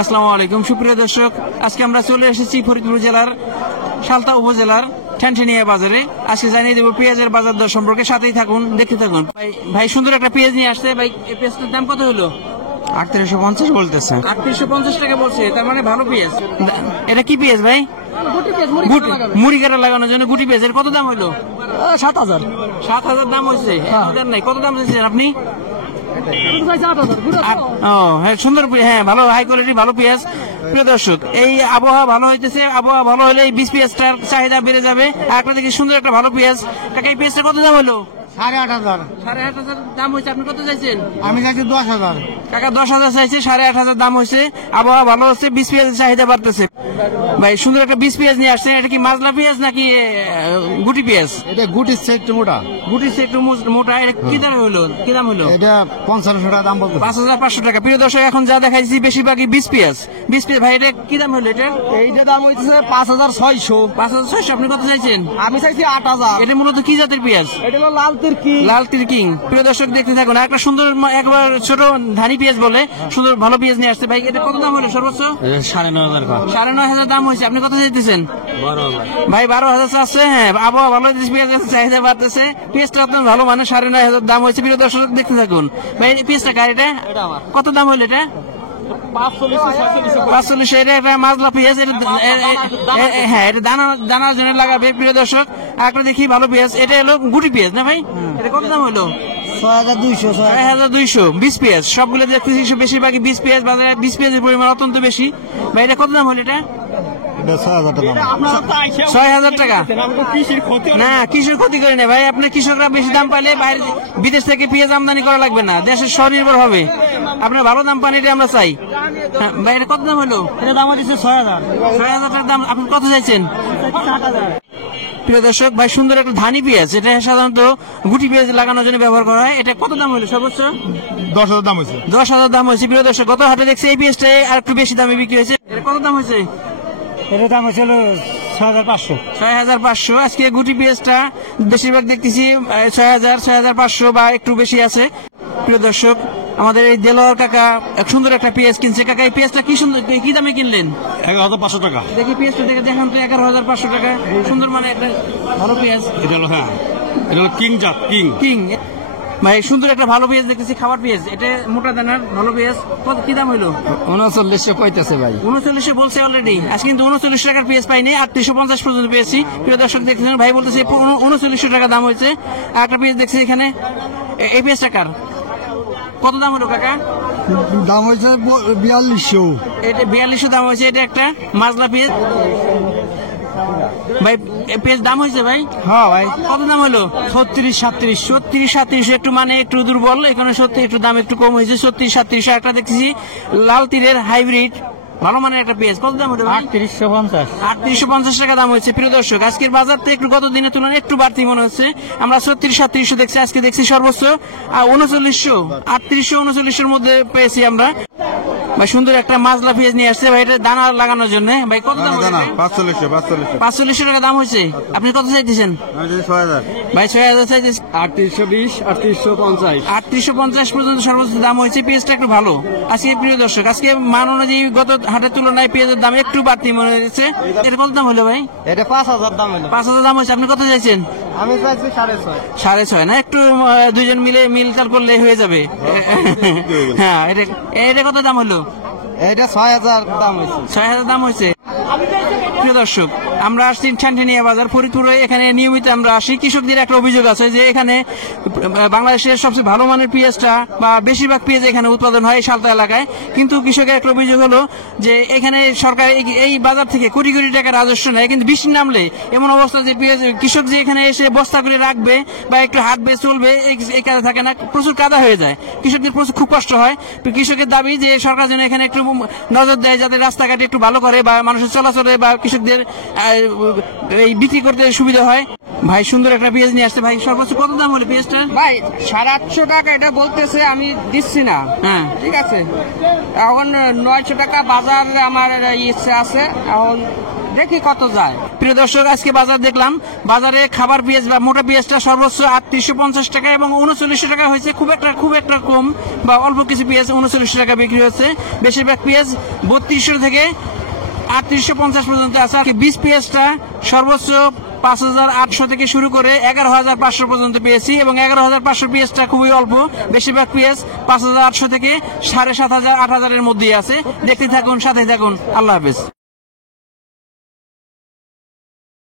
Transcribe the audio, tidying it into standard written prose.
আসসালামু আলাইকুম সুপ্রিয় দর্শক, আজকে আমরা চলে এসেছি ফরিদপুর জেলার সালতা উপজেলার ঠ্যানঠেনিয়া বাজারে। আজকে জানিয়ে দেবো পেঁয়াজের বাজার দর সম্পর্কে, সাথেই থাকুন, দেখতে থাকুন। ভাই সুন্দর একটা পেঁয়াজ নিয়ে আসছে। ভাই এই পেঁয়াজটার দাম কত হলো? 3850 বলতেছে। 3850 টাকা বলছে, তার মানে ভালো পেঁয়াজ। এটা কি পেঁয়াজ ভাই? মুড়ি কাটা লাগানোর জন্য গুটি পেঁয়াজ। এর কত দাম হলো? 7000। 7000 দাম হয়েছে। 1000 নাই, কত দাম চাইছেন আপনি? হ্যাঁ সুন্দর, হ্যাঁ ভালো, হাই কোয়ালিটি ভালো পেঁয়াজ। প্রিয় দর্শক, এই আবহাওয়া ভালো হইতেছে, আবহাওয়া ভালো হলে এই বীজ পেঁয়াজটার চাহিদা বেড়ে যাবে। আর একটা দেখি সুন্দর একটা ভালো পেঁয়াজ। টাকা এই পেঁয়াজটা কত দাম হলো? 8500। 8500 দাম হয়েছে। আপনি কত চাইছেন? আমি চাইছি 10000। টাকা 10000 চাইছে, 8500 দাম হয়েছে। আবহাওয়া ভালো হচ্ছে, বীজ পেঁয়াজের চাহিদা বাড়তেছে। ভাই সুন্দর একটা বীজ পেঁয়াজ নিয়ে আসছেন। এটা কি মাজলা পেঁয়াজ নাকি গুটি পেঁয়াজ? এটা গুটির চেয়ে একটু মোটা। গুটির চেয়ে একটু মোটা। এটা কি দাম হলো? কি দাম হলো? এটা 5500 টাকা দাম বলতে। 5500 টাকা। প্রিয় দর্শক, এখন যা দেখাইছি বেশিরভাগই বীজ পেঁয়াজ। বীজ পেঁয়াজ ভাই, এটা কি দাম হলো? এটা এইটা দাম হইতেছে 5600। 5600। আপনি কত চাইছেন? আমি চাইছি 8000। এটা মূলত কি জাতের পেঁয়াজ? এটা হলো লাল তিরকি। লাল তিরকিং। প্রিয় দর্শক দেখতে থাকুন। একটা সুন্দর, একবার ছোট ধানি পেঁয়াজ বলে সুন্দর ভালো পেঁয়াজ নিয়ে আসছে। ভাই এটা কত দাম হলো সর্বোচ্চ? 9500। 9500 দাম হয়েছে। আপনি কত চাইতেছেন? 12000। ভাই 12000 চাচ্ছে। হ্যাঁ আবহাওয়া ভালো হয়েছে, পেঁয়াজের চাহিদা বাড়তেছে, পেঁয়াজটা আপনার ভালো মানে 9500 দাম হয়েছে। প্রিয় দর্শক দেখতে থাকুন। ভাই পেঁয়াজটা কার? এটা কত দাম হলো? এটা 4500। এটা একটা মাজলা পেঁয়াজ। হ্যাঁ এটা দানার জন্য লাগাবে। প্রিয় দর্শক, একটা দেখি ভালো পেঁয়াজ। এটা হলো গুটি পেঁয়াজ না ভাই? এটা কত দাম হলো? 6200। 6200 বীজ পেঁয়াজ। সবগুলো দেখতেছি বেশিরভাগই বীজ পেঁয়াজ। বাজারে বীজ পেঁয়াজের পরিমাণ অত্যন্ত বেশি। ভাই এটা কত দাম হলো? এটা 6000 টাকা। 6000 টাকা। না কৃষক ক্ষতি করে না ভাই, আপনার কৃষকরা বেশি দাম পাইলে বাইরে বিদেশ থেকে পেঁয়াজ আমদানি করা লাগবে না, দেশের স্বনির্ভর হবে। আপনার ভালো দাম পান, এটা আমরা চাই। ভাই এটা কত দাম হলো? এটা দাম হচ্ছে 6000। 6000 টাকার দাম। আপনি কত চাইছেন? 8000। প্রিয় দর্শক, ভাই সুন্দর একটা ধানি পেঁয়াজ। এটা সাধারণত গুটি পেঁয়াজ লাগানোর জন্য ব্যবহার করা হয়। এটা কত দাম হলো সর্বোচ্চ? 10000 দাম হয়েছে। 10000 দাম হয়েছে। প্রিয় দর্শক, গত হাটে দেখছি এই পেঁয়াজটা আর একটু বেশি দামে বিক্রি হয়েছে। এটা কত দাম হয়েছে? এর দাম হচ্ছে 6500। 6500। আজকে গুটি পেঁয়াজটা বেশিরভাগ দেখতেছি 6000, 6500 বা একটু বেশি আছে। প্রিয় দর্শক, আমাদের এই দেলোয়ার কাকা এক সুন্দর একটা পেঁয়াজ কিনছে। কাকা এই পেঁয়াজটা কি সুন্দর, কি দামে কিনলেন? 11500 টাকা। দেখি পেঁয়াজটা দেখে দেখুন তো। 11500 টাকা। সুন্দর মানে একটা ভালো পেঁয়াজ। এটা হলো, হ্যাঁ এটা হলো কিং জাত। কিং ভাই সুন্দর একটা ভালো পেঁয়াজ দেখতেছি, খাবার পেঁয়াজ। এটা মোটা দানার ভালো পেঁয়াজ। কত কি দাম হলো? 3900 পাইতেছে ভাই। 3900 বলছে অলরেডি। আজ কিন্তু 39 টাকার পেঁয়াজ পাইনি, 3850 পর্যন্ত পেয়েছি। প্রিয় দর্শক দেখছেন, ভাই বলতেছে 3900 টাকা দাম হয়েছে। আর একটা পেঁয়াজ দেখছি এখানে। এই পেঁয়াজটা কার? কত দাম হলো কাকা? দাম হয়েছে 4200। এটা 4200 দাম হয়েছে। এটা একটা মাজলা পেঁয়াজ। ভাই পেঁয়াজ দাম হয়েছে ভাই? হ্যাঁ ভাই। কত দাম হলো? 36-3700। একটু মানে একটু দুর্বল। এখানে সত্যি একটু দাম একটু কম হয়েছে। 36-3700। একটা দেখতেছি লাল তীরের হাইব্রিড ভালো মানের একটা পেঁয়াজ। কত দাম হলো? 3850। 3850 টাকা দাম হয়েছে। প্রিয় দর্শক, আজকের বাজার তো একটু গত দিনের তুলনায় একটু বাড়তি মনে হচ্ছে। আমরা 36-3700 দেখছি, আজকে দেখছি সর্বোচ্চ 3900, 3800-3900 মধ্যে পেয়েছি আমরা। ভাই সুন্দর একটা মাজলা পেঁয়াজ নিয়ে আসছে ভাই, এটা দানা লাগানোর জন্য। ভাই কত দাম? 4500 টাকা দাম হয়েছে। আপনি কত চাইতেছেন? 6000। ভাই 6000 চাইতেছি। 3820, 3850। 3850 পর্যন্ত সর্বোচ্চ দাম হয়েছে। পেঁয়াজটা একটু ভালো আজকে। প্রিয় দর্শক, আজকে মান অনুযায়ী গত হাটের তুলনায় পেঁয়াজের দাম একটু বাড়তি মনে হয়েছে। এর কত দাম হলো ভাই? এটা 5000 দাম হলো। 5000 দাম হয়েছে। আপনি কত চাইছেন? আমি চাইছি 6.5। 6.5 না, একটু দুইজন মিলে মিলচাল করলে হয়ে যাবে। হ্যাঁ এটা কত দাম হলো? এটা 6000 দাম হয়েছে। 6000 দাম হয়েছে। প্রিয় দর্শক, আমরা আসছি ঠ্যানঠেনিয়া বাজার ফরিদপুরে। এখানে নিয়মিত আমরা আসি। কৃষকদের একটা অভিযোগ আছে যে এখানে বাংলাদেশের সবচেয়ে ভালো মানের পেঁয়াজটা বা বেশিরভাগ পেঁয়াজ এখানে উৎপাদন হয় এই সালতা এলাকায়। কিন্তু কৃষকের একটা অভিযোগ হলো যে এখানে সরকার এই বাজার থেকে কোটি কোটি টাকা রাজস্ব নেয়, কিন্তু বৃষ্টি নামলে এমন অবস্থা যে পেঁয়াজ কৃষক যে এখানে এসে বস্তা করে রাখবে বা একটু হাঁটবে চলবে, এই কাজে থাকে না, প্রচুর কাদা হয়ে যায়। কৃষকদের প্রচুর খুব কষ্ট হয়। কৃষকের দাবি যে সরকার যেন এখানে একটু নজর দেয়, যাতে রাস্তাঘাটে একটু ভালো করে বা মানুষের চলাচলে বা কৃষকদের এই বিক্রি করতে সুবিধা হয়। ভাই সুন্দর একটা পেঁয়াজ নিয়ে আসছে। ভাই সর্বোচ্চ কত দাম হলো পেঁয়াজটা? ভাই 850 টাকা এটা বলতেছে, আমি দিচ্ছি না। হ্যাঁ ঠিক আছে, এখন 900 টাকা বাজার আমার ইচ্ছে আছে। এখন দেখি কত যায়। প্রিয় দর্শক, আজকে বাজার দেখলাম, বাজারে খাবার পেঁয়াজ বা মোটা পেঁয়াজটা সর্বোচ্চ 3850 টাকা এবং 3900 টাকা হয়েছে। খুব একটা কম বা অল্প কিছু পেঁয়াজ 3900 টাকা বিক্রি হচ্ছে। বেশিরভাগ পেঁয়াজ 3200 থেকে 3850 পর্যন্ত আছে। বীজ পেঁয়াজটা সর্বোচ্চ 5800 থেকে শুরু করে 11500 পর্যন্ত পেয়েছি এবং 11500 পেঁয়াজটা খুবই অল্প। বেশিরভাগ পেঁয়াজ 5800 থেকে 7500 8000 এর মধ্যেই আছে। দেখতে থাকুন, সাথে থাকুন। আল্লাহ হাফেজ।